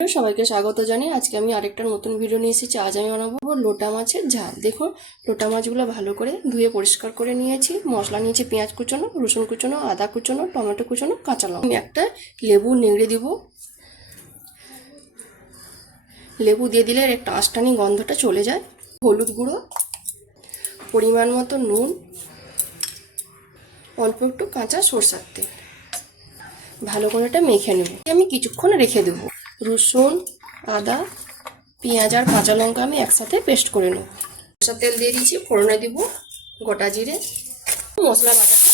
সবাইকে স্বাগত জানাই আজকে আমি আরেকটা নতুন ভিডিও নিয়ে এসেছি। আজ আমি বানাবো লোটা মাছের ঝাল। দেখুন, লোটা মাছগুলো ভালো করে ধুয়ে পরিষ্কার করে নিয়েছি। মশলা নিয়েছি পেঁয়াজ কুচোনো, রসুন কুচোনো, আদা কুচোনো, টমেটো কুচোনো, কাঁচা লঙ্কা। আমি একটা লেবু নেড়ে দিব। লেবু দিয়ে দিলে এর একটা আষ্টানি গন্ধটা চলে যায়। হলুদ গুঁড়ো, পরিমাণ মতো নুন, অল্প একটু কাঁচা সরষার তেল। ভালো করে এটা মেখে নেব। আমি কিছুক্ষণ রেখে দেবো। রসুন, আদা, পেঁয়াজ আর কাঁচা লঙ্কা আমি একসাথে পেস্ট করে নেব। সরষার তেল দিয়ে দিয়েছি, ফোড়নে দিব গোটা জিরে। মশলা বাটাটা,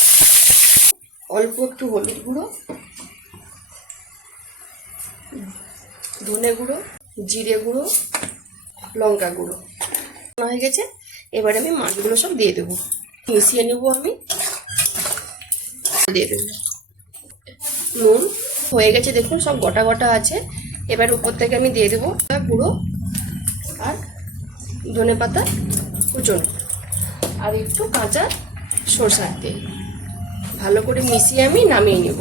অল্প একটু হলুদ গুঁড়ো, ধনে গুঁড়ো, জিরে গুঁড়ো, লঙ্কা গুঁড়ো। হয়ে গেছে, এবারে আমি মাছগুলো সব দিয়ে দেবো। মিশিয়ে নেব আমি। দিয়ে দেবো। নুন হয়ে গেছে, দেখুন সব গোটা গোটা আছে। এবার উপর থেকে আমি দিয়ে দেবো গুঁড়ো আর ধনে পাতা কুচনো আর একটু কাঁচা সরষার তেল। ভালো করে মিশিয়ে আমি নামিয়ে নেব।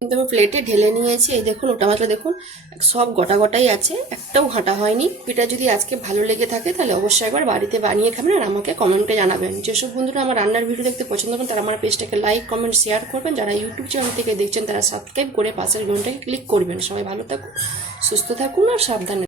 কিন্তু আমি প্লেটে ঢেলে নিয়েছি। এই দেখুন, ওটা মাছটা দেখুন, সব গোটা গোটাই আছে, একটাও ঘাঁটা হয়নি। পিঠা যদি আজকে ভালো লেগে থাকে, তাহলে অবশ্যই একবার বাড়িতে বানিয়ে খাবেন আর আমাকে কমেন্টে জানাবেন। যেসব বন্ধুরা আমার রান্নার ভিডিও দেখতে পছন্দ করেন, তারা আমার পেজটাকে লাইক কমেন্ট শেয়ার করবেন। যারা ইউটিউব চ্যানেল থেকে দেখছেন, তারা সাবস্ক্রাইব করে পাশের ঘন্টাকে ক্লিক করবেন। সবাই ভালো থাকুন, সুস্থ থাকুন আর সাবধানে